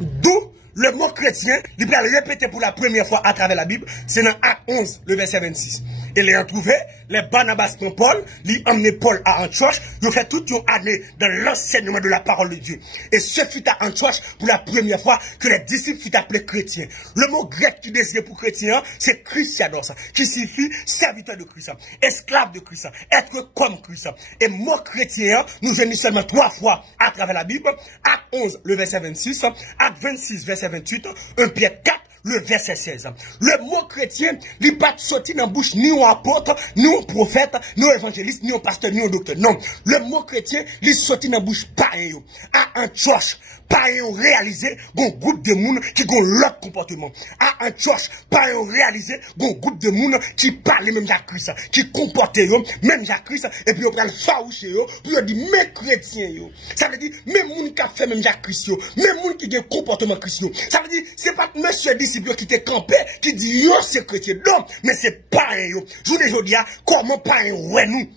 D'où le mot chrétien, il peut le répéter pour la première fois à travers la Bible, c'est dans Acte 11, le verset 26. Et les ont trouvé, les Barnabas et Paul, ils ont emmené Paul à Antioche, ils ont fait toute une année dans l'enseignement de la parole de Dieu. Et ce fut à Antioche pour la première fois que les disciples furent appelés chrétiens. Le mot grec qui désigne pour chrétien, c'est Christianos, qui signifie serviteur de Christ, esclave de Christ, être comme Christ. Et mot chrétien, nous venons seulement 3 fois à travers la Bible, Acte 11, le verset 26, Acte 26, verset 28, 1 Pierre 4, le verset 16. Le mot chrétien, il n'est pas sorti dans la bouche ni un apôtre, ni un prophète, ni un évangéliste, ni un pasteur, ni un docteur. Non. Le mot chrétien, il est sorti dans la bouche pareil. À Antioche, pareil réalisé, un groupe de monde qui ont l'autre comportement. À Antioche, pareil réalisé, un groupe de monde qui parle même à Christ, qui comporte même à Christ, et puis on prend le faouché, puis on dit, mais chrétien, ça veut dire, même monde qui a fait même à Christ, même monde qui a un comportement chrétien. Ça veut dire, c'est pas monsieur disciple qui était campé, qui dit, yo, c'est chrétien. Non, mais c'est pareil, Je ne dis pas, comment pareil, ouais, nous.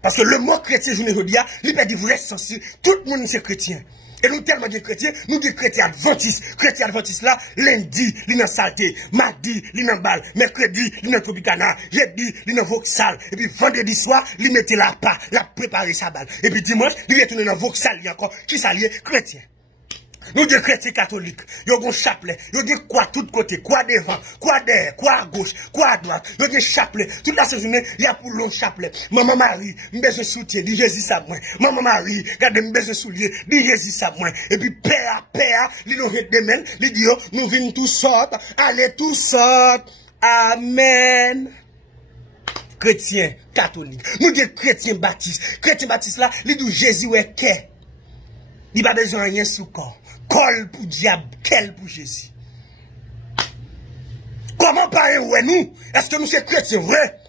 Parce que le mot chrétien, je ne dis pas, il peut dire vrai sens, tout le monde c'est chrétien. Et nous tellement de chrétiens, nous des chrétiens adventistes. Chrétiens adventistes là, lundi, il dans saleté, mardi, il dans balle, mercredi, il dans tropicana, jeudi, il dans Vauxhall, et puis vendredi soir, il mettait la part, la préparer sa balle. Et puis dimanche, il retourne dans Vauxhall encore, qui s'allie chrétien. Nous des chrétiens catholiques, ils ont un chapelet, ils ont des quoi tout côté, quoi devant, quoi derrière, quoi à gauche, quoi à droite, ils ont des chapelets. Toute la journée, il y a pour long chapelet. Maman Marie, m'besoin soutien, dit Jésus ça moi. Maman Marie, regardez m'besoin soulier, dit Jésus ça moi. Et puis père, ils nous redemènent, ils disent nous venons tous sortes, allez tous sortes. Amen. Chrétiens catholiques, nous des chrétiens baptistes. Chrétiens baptistes là, ils disent Jésus est qu'est. Il n'y a pas besoin de rien sous corps. Col pour diable, quel pour Jésus. Comment parler ouais nous? Est-ce que nous sommes chrétiens vrai?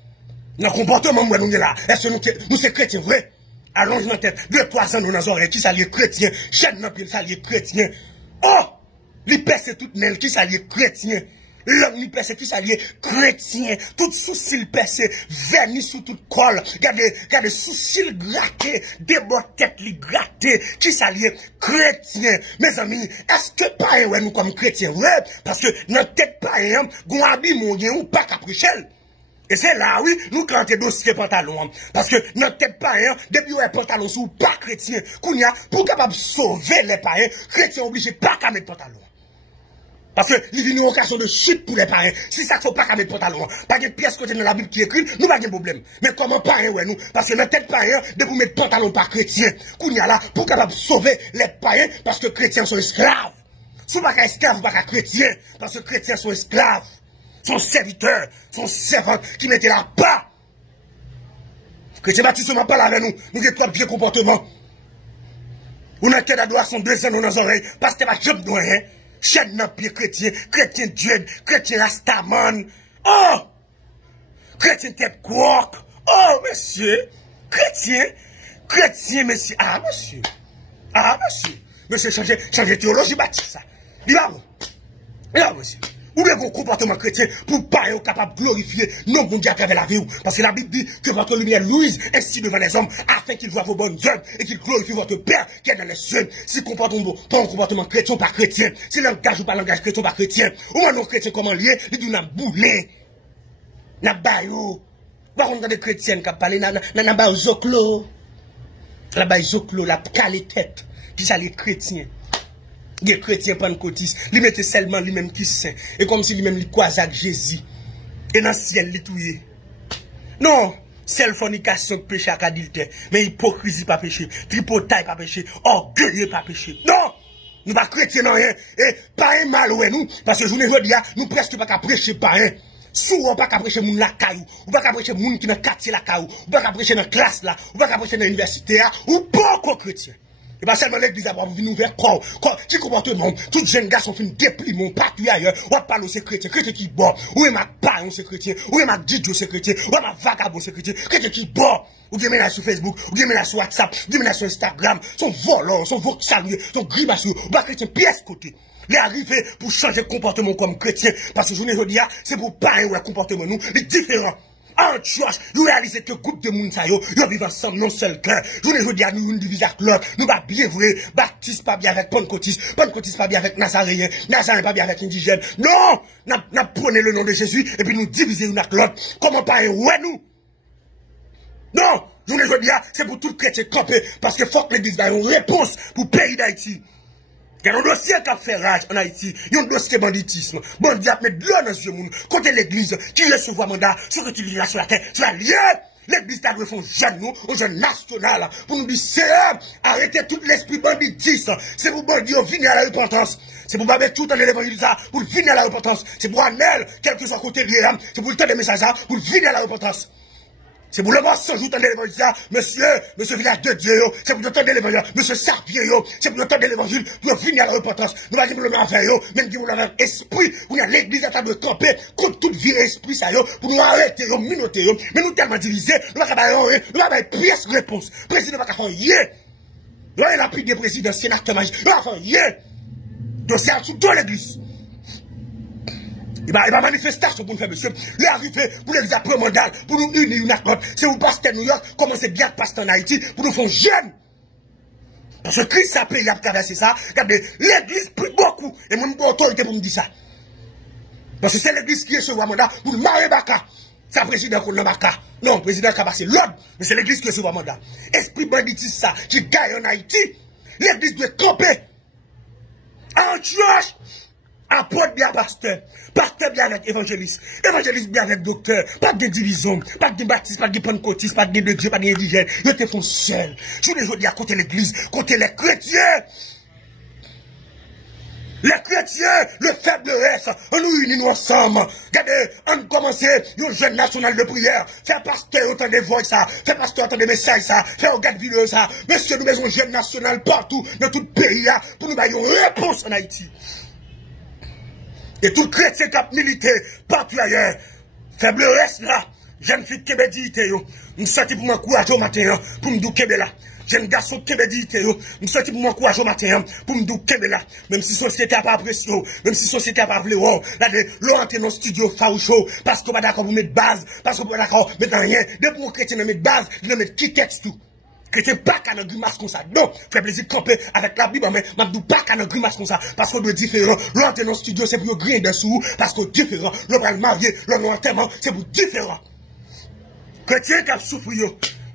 Dans le comportement où nous sommes là, est-ce que nous sommes chrétiens vrai? Allons dans la tête, 2-3 ans dans nos oreilles, qui s'allie chrétien, chaîne dans pied, s'allie chrétien. Oh! Les percent toutes nelles, qui s'allie chrétien. L'homme li percé, qui s'allie chrétien. Tout sourcil percé, vernis sous toute colle. Regardez sourcil gratté, des bords tête li gratté, qui s'allie chrétien. Mes amis, est-ce que pas ouais nous comme chrétiens? Ouais, parce que notre tête pas gon habit mon ou pas caprichel. Et c'est là, oui, nous cantons dossier pantalon. Parce que notre tête païen, depuis ouais pantalon sous pas chrétien, qu'on y a, pour capable sauver les païens, chrétiens obligés pas qu'à mettre pantalon. Parce que il vient une occasion de chute pour les païens. Si ça ne faut pas qu'à mettre pantalon, pas de pièce côté dans la Bible qui écrit, nous pas de problème. Mais comment païen, ouais, nous? Parce que notre tête païen, depuis mettre pantalon par chrétien, qu'on y a là, pour capable sauver les païens, parce que chrétiens sont esclaves. Si pas esclaves, pas chrétiens, parce que chrétiens sont esclaves. Son serviteur, son servant qui mettait là bas. Chrétien baptiste ne parle avec nous. Nous avons trois vieux comportements. On a tête à doigt son 2 ans dans nos oreilles. Parce que pas job de rien. Chaîne dans pied chrétien. Chrétien Dieu. Chrétien Rastaman. Oh! Chrétien tête quark. Oh, monsieur. Chrétien. Chrétien, monsieur. Ah, monsieur. Ah, monsieur. Monsieur, changer théologie baptiste ça. Dis là, là, monsieur. Ou bien vos comportements chrétiens pour pas être capable de glorifier non bon Dieu à travers la vie. Parce que la Bible dit que votre lumière luise ainsi devant les hommes afin qu'ils voient vos bonnes œuvres et qu'ils glorifient votre Père qui est dans les cieux. Si comportement pas un comportement chrétien pas chrétien, si langage ou pas langage chrétien pas chrétien, ou un non chrétien comment lié, il dit n'a boulé, n'a bayou. Par contre, des chrétiens qui parlent, n'a bayou zoclo, la bayou zoclo, la calé tête, qui ça les chrétiens. Des chrétiens pentecôtistes, ils mettent seulement lui-même qui saint. Et comme si lui-même il croise avec Jésus. Et dans le ciel, il touye. Non, seule fornication péché à adultère. Mais hypocrisie pas péché. Tripotaille pas péché. Orgueilleux pas péché. Non! Nous pas chrétiens non rien. Et pas un mal ouais nous. Parce que je ne veux dire, nous presque pas qu'à prêcher pas un. Souvent pas qu'à prêcher moun la caillou. Ou pas qu'à prêcher moun qui dans quartier la caillou. Ou pas qu'à prêcher dans classe là. Ou pas qu'à prêcher dans l'université là. Ou pas qu'aux chrétiens. Et pas seulement l'église a venir vers corps. Qui comportement, tout jeune garçon fait une déplie, partout ailleurs. On parle aux chrétiens, chrétiens qui boit. Ou est ma paille, c'est chrétien. Ou est ma didio, c'est chrétien. Ou est ma vagabond, c'est chrétien. Chrétien qui boit. Ou bien là sur Facebook, ou bien là sur WhatsApp, ou bien là sur Instagram. Son volant, son voxalier, son grimace, ou pas chrétien, pièce côté. Il est arrivé pour changer de comportement comme chrétien. Parce que je ne veux dire, c'est pour pas un comportement nous, les différents. Antioche, nous réalisons que groupe de moun sa yo, yo vivent ensemble, non seul cœur. Je ne veux dire, nous, une division avec l'autre, nous pas bien vrai, Baptiste pas bien avec Pentecôtiste, Pentecôtiste pas bien avec Nazaréen, Nazaréen pas bien avec indigène. Non! N'a prenez le nom de Jésus, et puis nous diviser une avec l'autre. Comment pas ouais nous? Non! Je ne veux dire, c'est pour tout chrétien campé, parce que faut que l'église ait une réponse pour le pays d'Haïti. Il y a un dossier qui a fait rage en Haïti. Il y a un dossier banditisme. Bandit a mis de l'eau dans ce monde. Côté l'église, qui recevoir mandat, sur que tu vis là sur la terre, sur la lieu. L'église a dû faire un jeune, nous, un jeune national, pour nous dire, c'est arrêter tout l'esprit banditisme. C'est pour bandit venir à la repentance. C'est pour Babé tout en l'évangile, pour venir à la repentance. C'est pour Anel, quel que soit côté lié, c'est pour le temps des messages, pour venir à la repentance. C'est pour le mensonge, vous tendez l'évangile, monsieur village de Dieu, c'est pour le temps de l'évangile, monsieur Sarpier, c'est pour le temps de l'évangile, pour venir à la repentance. Nous allons dire le faire, même si vous avez un esprit, vous avez l'église à table de camper, contre toute vie esprit, ça, pour nous arrêter, minoter, mais nous tellement divisés, nous n'avons pas une pièce réponse. Président, nous n'avons pas fait, nous avons la prise des présidents, sénateur, magistrat, nous n'avons pas fait, donc c'est en dessous de l'église. Il va manifestation pour nous faire, monsieur. L'arrivée pour les après mandal, pour nous unir une autre. C'est où pasteur New York, commencez bien pasteur en Haïti, pour nous faire jeune. Parce que Christ a payé à traverser ça. Regardez, l'église prie beaucoup. Et moi, je n'ai pas autorité pour me dire ça. Parce que c'est l'église qui est sur le mandat pour le marier Baka. C'est le président qu'on a Baka. Non, le président qui a passé l'ordre. Mais c'est l'église qui est sur le mandat. Esprit banditisme ça, qui gagne en Haïti. L'église doit camper. Antioche. Apôtre bien pasteur, pasteur bien avec évangéliste, évangéliste bien avec docteur, pas de division, pas de baptiste, pas de pentecôtiste, pas de Dieu, pas d'indigène, ils te font seuls. Je les dis à côté l'église, côté les chrétiens. Les chrétiens, le faible reste, on nous unit ensemble. Regardez, on commence une jeune national de prière, faire pasteur autant de voix ça, faire pasteur autant de messages ça, faire regarde vidéo ça. Monsieur, nous mettons jeune national partout, dans tout le pays là, pour nous donner une réponse en Haïti. Et tout chrétien qui a milité, partout ailleurs, faible reste là, jeune fille qui m'a dit, nous sorti pour m'encourager au matin, pour me dire là. Jeune garçon qui m'a dit, nous sorti pour m'encourager au matin, pour me dire là. Même si la société n'a pas apprécié, même si la société n'a pas voulu, là, l'on entre dans le studio faoucho, parce qu'on va d'accord pour mettre base, parce qu'on va d'accord mettre rien. Dès pour chrétien mettre base, il mettre qui texte tout. Chrétien pas qu'à une grimace comme ça. Non, fait plaisir de camper avec la Bible, mais je ne dis pas qu'à une grimace comme ça. Parce qu'on doit différent. L'autre dans le studio, c'est pour griller dessous. Parce qu'on est différent. L'autre va le marier, l'autre enterrement, c'est pour différent. Chrétien qui a souffert,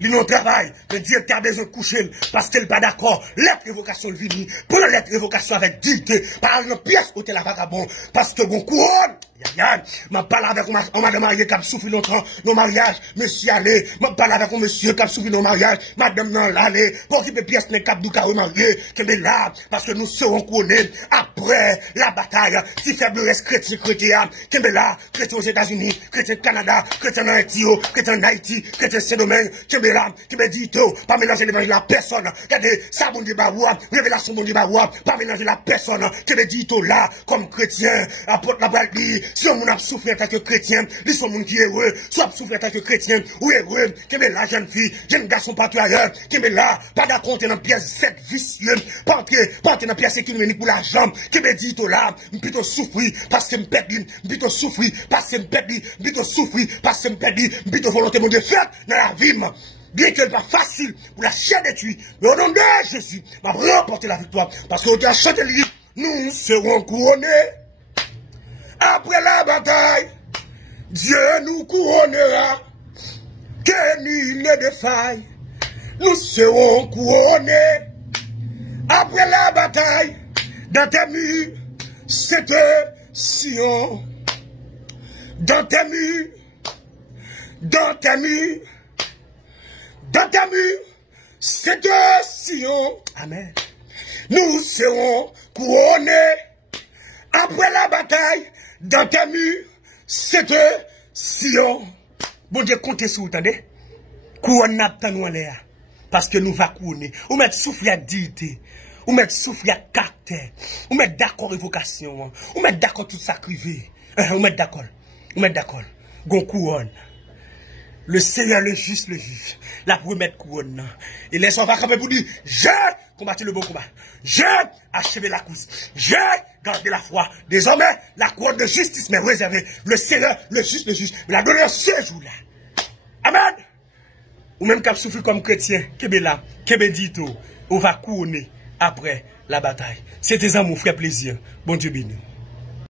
il n'a pas travail. Le directeur a besoin de coucher parce qu'il n'est pas d'accord. Lettre révocation le vini. Pour la lettre révocation avec dignité. Par une pièce où tu es la vagabond. Parce que bon couronne. Je parle avec un madame mariée qui a souffert longtemps nos mariages. Monsieur allez. Je parle avec un monsieur qui a souffert nos mariages. Madame non l'allée. Pour qu'il y ait pièce n'est cap du carré marié. Qui est là. Parce que nous serons couronnés après la bataille. Si faible reste chrétien, qui est là. Chrétien aux États-Unis. Chrétien au Canada. Chrétien en Haïti. Chrétien en Haïti. Chrétien Saint-Domingue. Qui est là. Qui me dit tout. Pas mélanger l'évangile à personne. Regardez. Ça bon Dieu baroua. Révélation bon Dieu baroua. Pas mélanger la personne. Qui me dit tout là. Comme chrétien. Apôtre la Bible. Si on a souffert en tant que chrétien, ils sont gens qui est heureux, soit souffert en tant que chrétien, ou heureux, qui met la jeune fille, jeune garçon partout ailleurs, qui met là, pas d'accord dans pièce 7 vicieux, pas entrer dans pièce économique pour la jambe, qui me dit tout là, plutôt souffrir, parce que me perdre, plutôt souffrir, parce que me perdre, plutôt souffrir, parce que me perdre, plutôt volonté de faire dans la vie. Bien que ce n'est pas facile pour la chair de tuer, mais au nom de Jésus, va remporter la victoire, parce qu'on a chanté le livre, nous serons couronnés. Après la bataille, Dieu nous couronnera, que nul ne défaille, nous serons couronnés. Après la bataille, dans tes murs, c'est Sion. Dans tes murs, dans tes murs, dans tes murs, c'est Sion. Amen. Nous serons couronnés. Après la bataille, dans tes murs, c'est Sion. Bon Dieu, comptez sur vous, attendez. Couronne n'a pas nous en l'air. Parce que nous va couronner. Ou mettre souffle à dignité. Ou mettre souffle à caractère. Ou mettre d'accord évocation. Ou mettre d'accord tout ça crivé. Ou mettre d'accord. Ou mettre d'accord. Gon couronne. Le Seigneur, le juste, le juge. La première couronne. Et laisse on va camper pour dire, j'ai combattu le bon combat. J'ai achevé la course. J'ai gardé la foi. Désormais, la couronne de justice m'est réservée. Le Seigneur, le juste, le juge, me l'a donné ce jour-là. Amen. Ou même cap souffrir comme chrétien, kebe là, kebe dito, on va couronner après la bataille. C'était ça mon frère plaisir. Bon Dieu béni.